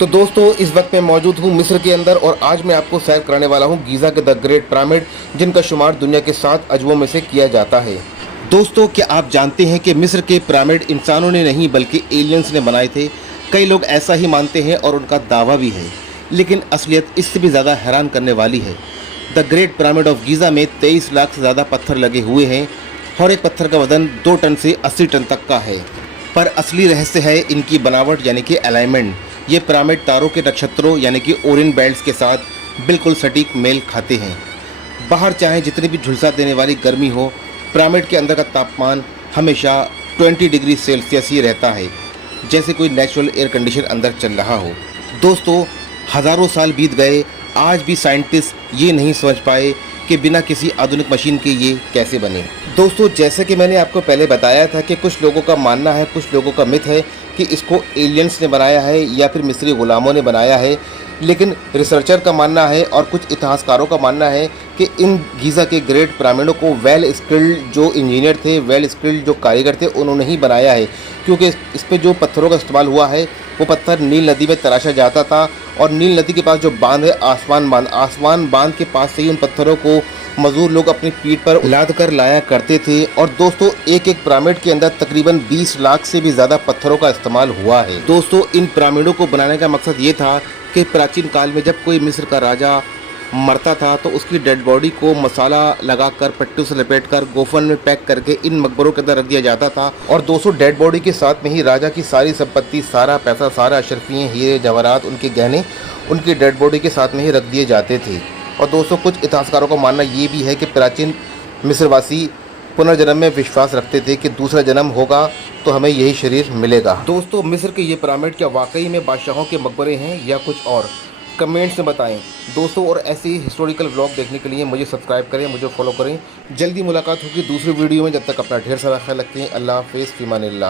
तो दोस्तों इस वक्त मैं मौजूद हूँ मिस्र के अंदर और आज मैं आपको सैर कराने वाला हूँ गीज़ा के द ग्रेट पिरामिड, जिनका शुमार दुनिया के 7 अजूबों में से किया जाता है। दोस्तों क्या आप जानते हैं कि मिस्र के पिरामिड इंसानों ने नहीं बल्कि एलियंस ने बनाए थे। कई लोग ऐसा ही मानते हैं और उनका दावा भी है, लेकिन असलियत इससे भी ज़्यादा हैरान करने वाली है। The great pyramid of Giza में 23 लाख से ज़्यादा पत्थर लगे हुए हैं। हर एक पत्थर का वजन 2 टन से 80 टन तक का है। पर असली रहस्य है इनकी बनावट यानी कि अलाइनमेंट। ये पिरामिड तारों के नक्षत्रों यानी कि ओरियन बेल्ट्स के साथ बिल्कुल सटीक मेल खाते हैं। बाहर चाहे जितनी भी झुलसा देने वाली गर्मी हो, पिरामिड के अंदर का तापमान हमेशा 20 डिग्री सेल्सियस ही रहता है, जैसे कोई नेचुरल एयर कंडीशन अंदर चल रहा हो। दोस्तों हज़ारों साल बीत गए, आज भी साइंटिस्ट ये नहीं समझ पाए कि बिना किसी आधुनिक मशीन के ये कैसे बने। दोस्तों जैसे कि मैंने आपको पहले बताया था कि कुछ लोगों का मानना है, कुछ लोगों का मिथ है कि इसको एलियंस ने बनाया है या फिर मिस्री गुलामों ने बनाया है, लेकिन रिसर्चर का मानना है और कुछ इतिहासकारों का मानना है कि इन गीज़ा के ग्रेट पिरामिडों को वेल स्किल्ड जो इंजीनियर थे, वेल स्किल्ड जो कारीगर थे, उन्होंने ही बनाया है। क्योंकि इस पे जो पत्थरों का इस्तेमाल हुआ है वो पत्थर नील नदी में तराशा जाता था और नील नदी के पास जो बांध है आसमान बांध के पास से ही उन पत्थरों को मजदूर लोग अपनी पीठ पर लाद कर लाया करते थे। और दोस्तों एक एक पिरामिड के अंदर तकरीबन 20 लाख से भी ज़्यादा पत्थरों का इस्तेमाल हुआ है। दोस्तों इन पिरामिडों को बनाने का मकसद ये था कि प्राचीन काल में जब कोई मिस्र का राजा मरता था तो उसकी डेड बॉडी को मसाला लगाकर पट्टू से लपेटकर गोफन में पैक करके इन मकबरों के अंदर रख दिया जाता था। और 200 डेड बॉडी के साथ में ही राजा की सारी संपत्ति, सारा पैसा, सारा अशरफियाँ, हीरे जवाहरात, उनके गहने उनकी डेड बॉडी के साथ में ही रख दिए जाते थे। और दोस्तों कुछ इतिहासकारों का मानना ये भी है कि प्राचीन मिस्रवासी पुनर्जन्म में विश्वास रखते थे कि दूसरा जन्म होगा तो हमें यही शरीर मिलेगा। दोस्तों मिस्र के ये पिरामिड क्या वाकई में बादशाहों के मकबरे हैं या कुछ और, कमेंट्स में बताएं। दोस्तों और ऐसे ही हिस्टोरिकल व्लॉग देखने के लिए मुझे सब्सक्राइब करें, मुझे फॉलो करें। जल्दी मुलाकात होगी दूसरी वीडियो में। जब तक अपना ढेर सारा ख्याल रखें। अल्लाह हाफ़िज़, फ़ी अमानिल्लाह।